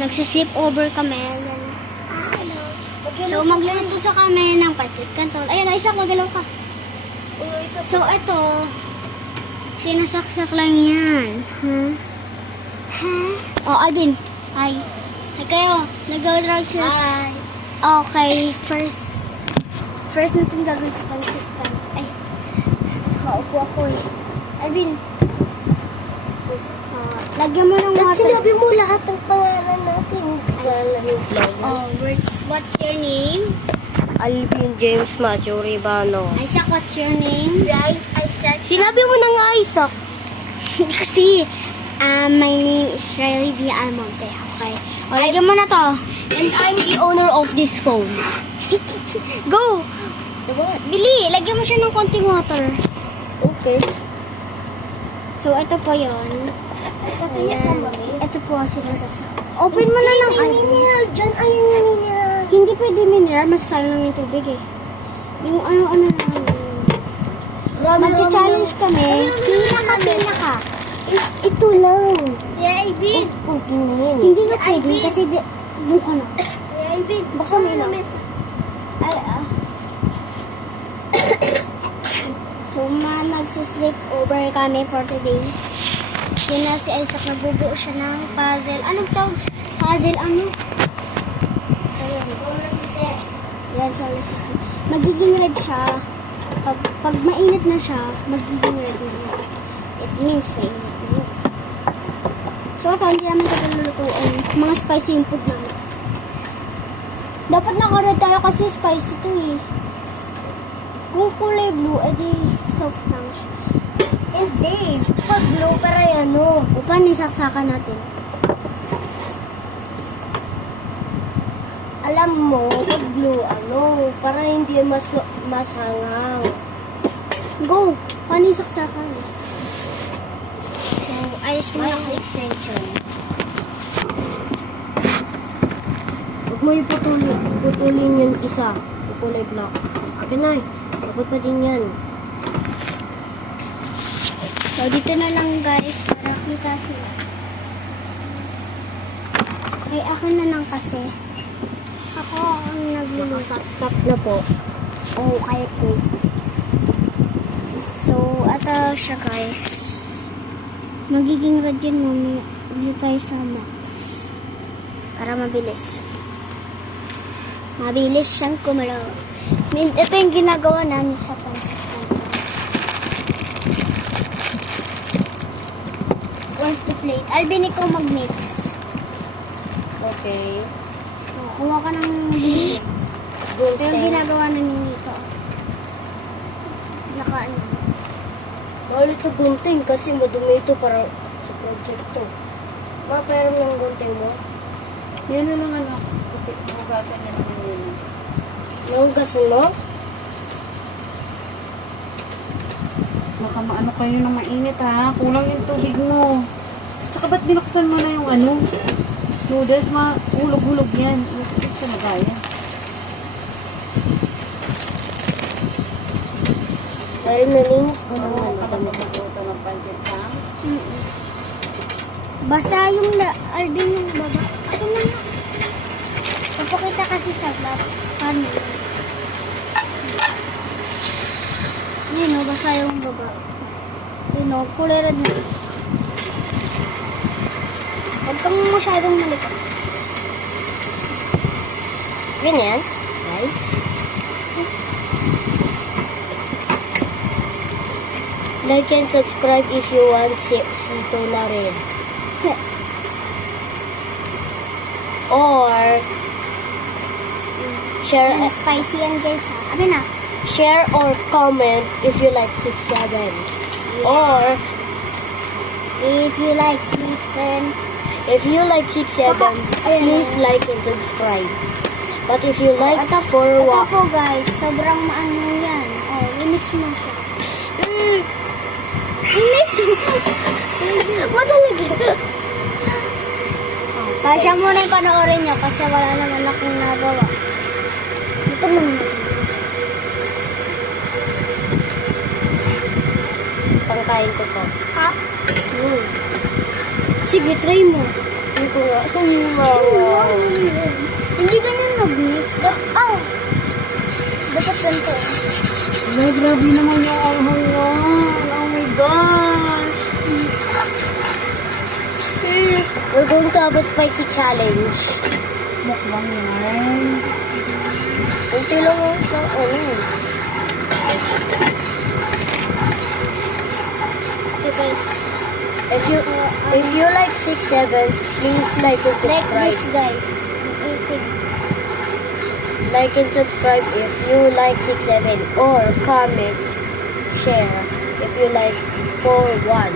Nagsisleep over kami. So, magluluto sa kami ng pancit canton. Ayun, isa, magalaw ka. So, ito, sinasaksak lang yan. Oh, Alvin. Hi. Hi kayo. Nag-drag sila. Hi. Okay, first natin gagawin sa pancit canton. Ay, kaupo ako eh. Alvin. Lagyan mo ng water. Sinabi mo lahat ng pangalan natin. Oh, what's your name? Alvin James Macho Ribano. Isaac, what's your name? Isaac. Sinabi mo na nga, Isaac. Kasi, my name is Riley B. Almonte. Okay. O, lagyan mo na to. And I'm the owner of this phone. Go! Bili, lagyan mo siya ng konting water. Okay. So, ito po yun. Ito po sila sasak. Open mo na lang. Mineral dyan. Ayun yung mineral. Hindi pwede mineral. Masasayang lang yung tubig eh. Yung ano lang. Mag-challenge kami. Pila ka. Ito lang. Yeah, Ivy. Pagpingin. Hindi na pwede kasi doon ka na. Yeah, Ivy. Buksan mo lang. Ay, So, magsisleep over kami for today. Yun na si Isaac, nagbubuo siya ng puzzle. Anong tawag? Puzzle ano? Yan, so nagsisleep. Magiging red siya. Pag mainit na siya, magiging red na. It means mainit na. So, ito, hindi namin ito lulutuin. Mga spicy yung food namin. Dapat naka-red tayo kasi spicy ito eh. Kung kulay blue, edi soft lang siya. Hindi. Pag blue, pero ano. O paano isaksakan natin? Alam mo, pag blue, ano, para hindi masangang. Go! Paano isaksakan? So, ayos mo lang ang extension. Huwag mo putulin yung isa. Kulay black. Akin na eh. Dapat pa din yan. So, dito na lang guys, para kita sila. Okay, ako na lang kasi. Ako ang nagluluto. Nakasaksak na po. Oh, kaya po. So, ito siya guys. Magiging red yun mami. Dito tayo sa max. Para mabilis. Mabilis siyang kumalaw. Ito yung ginagawa namin sa pancit canton. Once the plate. Alvin, ikaw mag-mix. Okay. So, kuha ka ng bili. Ito yung ginagawa namin dito. Nakaano. Bawal ito gunting kasi madumi ito para sa project to. Mapairam ng gunting mo? Yan na lang ano. Hugasan niya naman yun. Nahugasan mo? Baka maano kayo ng mainit ha. Kulang yung tubig mo. Saka ba't binuksan mo na yung ano? Noodles, mahulog-hulog yan. Hindi siya magaya. Dahil nalinis ko Ano naman. ka na magluto ng pancit ha? Basta yung Alvin yung baba. Ako na nga. Papakita kasi sa vlog. Paano? Yun o, basta yung baba. Yun o, kulay red na. Huwag kang masyadong malikot. Ganyan, guys. Like and subscribe if you want sito na rin. Or share Spicy yan guys ha. Abi na. share or comment if you like 6-7. Or If you like sweets and if you like 6-7, please like and subscribe. But if you like ito po guys, sobrang maano yan. Oh, i-mix mo siya. I-mix mo. Madalaga. Pasya muna yung panoorin nyo kasi wala naman akong nagawa. Ito mo naman. Pangkain ko to. Ha? Sige, try mo. Hindi ko nga. Himawa. Hindi ganyan mag-mix. Dapat ganito. Ay, grabe naman yung anghang yan. Oh my gosh. We're going to have a spicy challenge. Mukbang yan. Unti lang ang sa Okay guys. If you like 6-7, please like and Like subscribe. this guys. Like and subscribe if you like 6-7 or comment, share if you like 4-1.